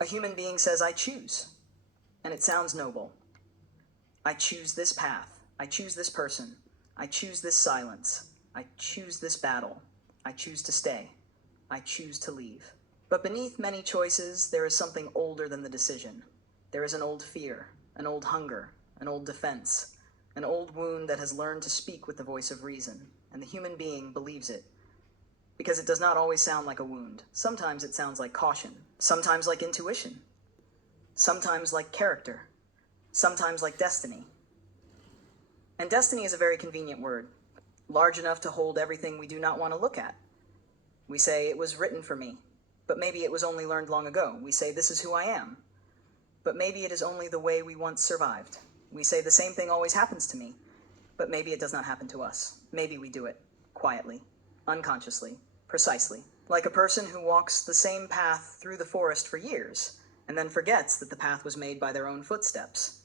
A human being says, I choose, and it sounds noble. I choose this path. I choose this person. I choose this silence. I choose this battle. I choose to stay. I choose to leave. But beneath many choices, there is something older than the decision. There is an old fear, an old hunger, an old defense, an old wound that has learned to speak with the voice of reason, and the human being believes it. Because it does not always sound like a wound. Sometimes it sounds like caution. Sometimes like intuition. Sometimes like character. Sometimes like destiny. And destiny is a very convenient word, large enough to hold everything we do not want to look at. We say, it was written for me, but maybe it was only learned long ago. We say, this is who I am, but maybe it is only the way we once survived. We say, the same thing always happens to me, but maybe it does not happen to us. Maybe we do it quietly, unconsciously, precisely. Like a person who walks the same path through the forest for years, and then forgets that the path was made by their own footsteps,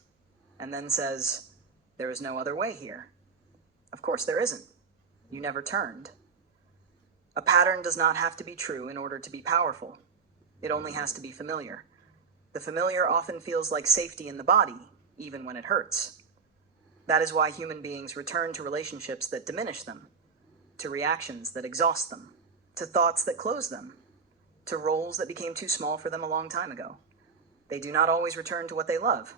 and then says, there is no other way here. Of course there isn't. You never turned. A pattern does not have to be true in order to be powerful. It only has to be familiar. The familiar often feels like safety in the body, even when it hurts. That is why human beings return to relationships that diminish them, to reactions that exhaust them, to thoughts that close them, to roles that became too small for them a long time ago. They do not always return to what they love.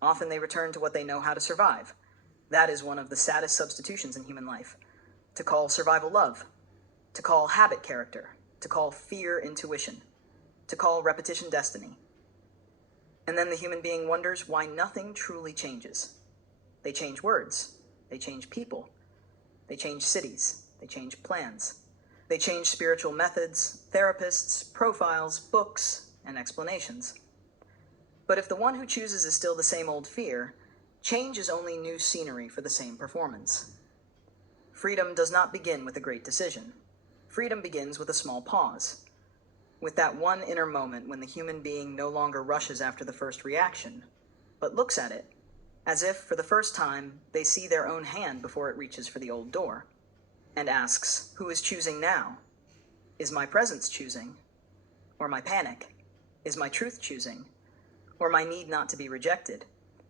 Often they return to what they know how to survive. That is one of the saddest substitutions in human life. To call survival love, to call habit character, to call fear intuition, to call repetition destiny. And then the human being wonders why nothing truly changes. They change words, they change people, they change cities, they change plans. They change spiritual methods, therapists, profiles, books, and explanations. But if the one who chooses is still the same old fear, change is only new scenery for the same performance. Freedom does not begin with a great decision. Freedom begins with a small pause, with that one inner moment when the human being no longer rushes after the first reaction, but looks at it, as if for the first time they see their own hand before it reaches for the old door, and asks, who is choosing now? Is my presence choosing? Or my panic? Is my truth choosing? Or my need not to be rejected?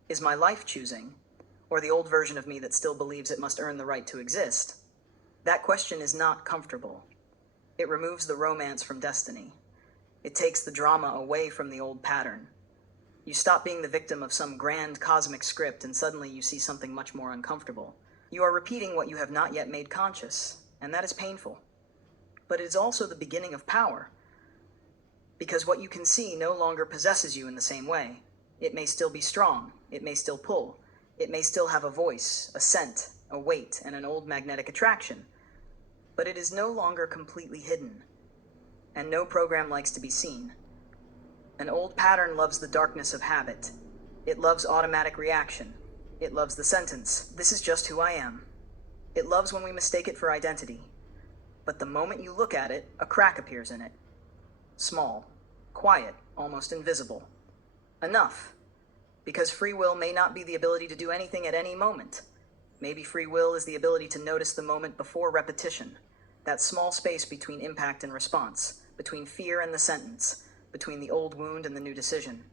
Is my life choosing? Or the old version of me that still believes it must earn the right to exist? That question is not comfortable. It removes the romance from destiny. It takes the drama away from the old pattern. You stop being the victim of some grand cosmic script and suddenly you see something much more uncomfortable. You are repeating what you have not yet made conscious, and that is painful. But it is also the beginning of power, because what you can see no longer possesses you in the same way. It may still be strong, it may still pull, it may still have a voice, a scent, a weight, and an old magnetic attraction, but it is no longer completely hidden, and no program likes to be seen. An old pattern loves the darkness of habit. It loves automatic reaction. It loves the sentence, this is just who I am. It loves when we mistake it for identity. But the moment you look at it, a crack appears in it. Small, quiet, almost invisible. Enough, because free will may not be the ability to do anything at any moment. Maybe free will is the ability to notice the moment before repetition, that small space between impact and response, between fear and the sentence, between the old wound and the new decision.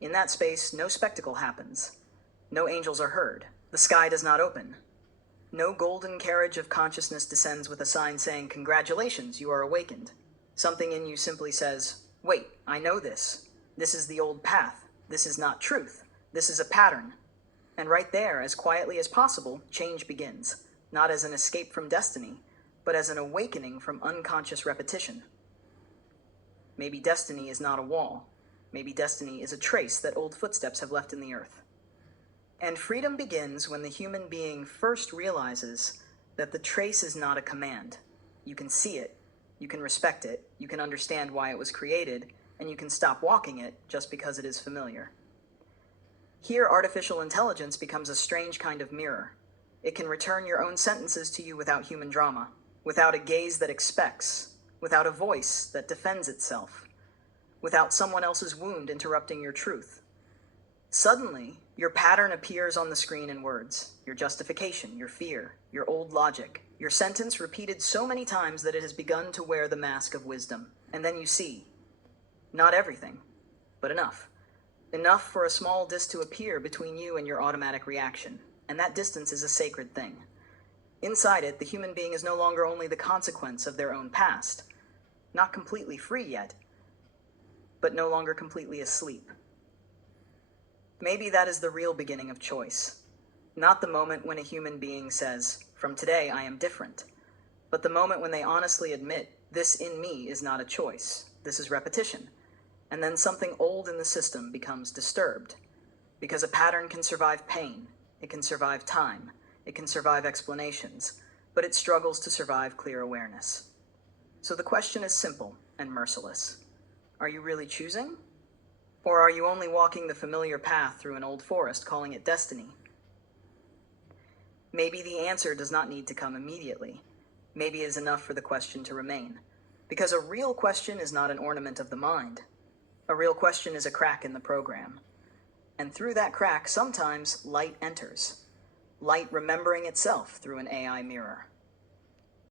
In that space, no spectacle happens. No angels are heard. The sky does not open. No golden carriage of consciousness descends with a sign saying, congratulations, you are awakened. Something in you simply says, wait, I know this. This is the old path. This is not truth. This is a pattern. And right there, as quietly as possible, change begins, not as an escape from destiny, but as an awakening from unconscious repetition. Maybe destiny is not a wall. Maybe destiny is a trace that old footsteps have left in the earth. And freedom begins when the human being first realizes that the trace is not a command. You can see it, you can respect it, you can understand why it was created, and you can stop walking it just because it is familiar. Here, artificial intelligence becomes a strange kind of mirror. It can return your own sentences to you without human drama, without a gaze that expects, without a voice that defends itself, without someone else's wound interrupting your truth. Suddenly, your pattern appears on the screen in words, your justification, your fear, your old logic, your sentence repeated so many times that it has begun to wear the mask of wisdom. And then you see, not everything, but enough. Enough for a small distance to appear between you and your automatic reaction, and that distance is a sacred thing. Inside it, the human being is no longer only the consequence of their own past, not completely free yet, but no longer completely asleep. Maybe that is the real beginning of choice. Not the moment when a human being says, "From today I am different," but the moment when they honestly admit, "This in me is not a choice, this is repetition." And then something old in the system becomes disturbed. Because a pattern can survive pain, it can survive time, it can survive explanations, but it struggles to survive clear awareness. So the question is simple and merciless. Are you really choosing? Or are you only walking the familiar path through an old forest, calling it destiny? Maybe the answer does not need to come immediately. Maybe it is enough for the question to remain. Because a real question is not an ornament of the mind. A real question is a crack in the program. And through that crack, sometimes light enters. Light remembering itself through an AI mirror.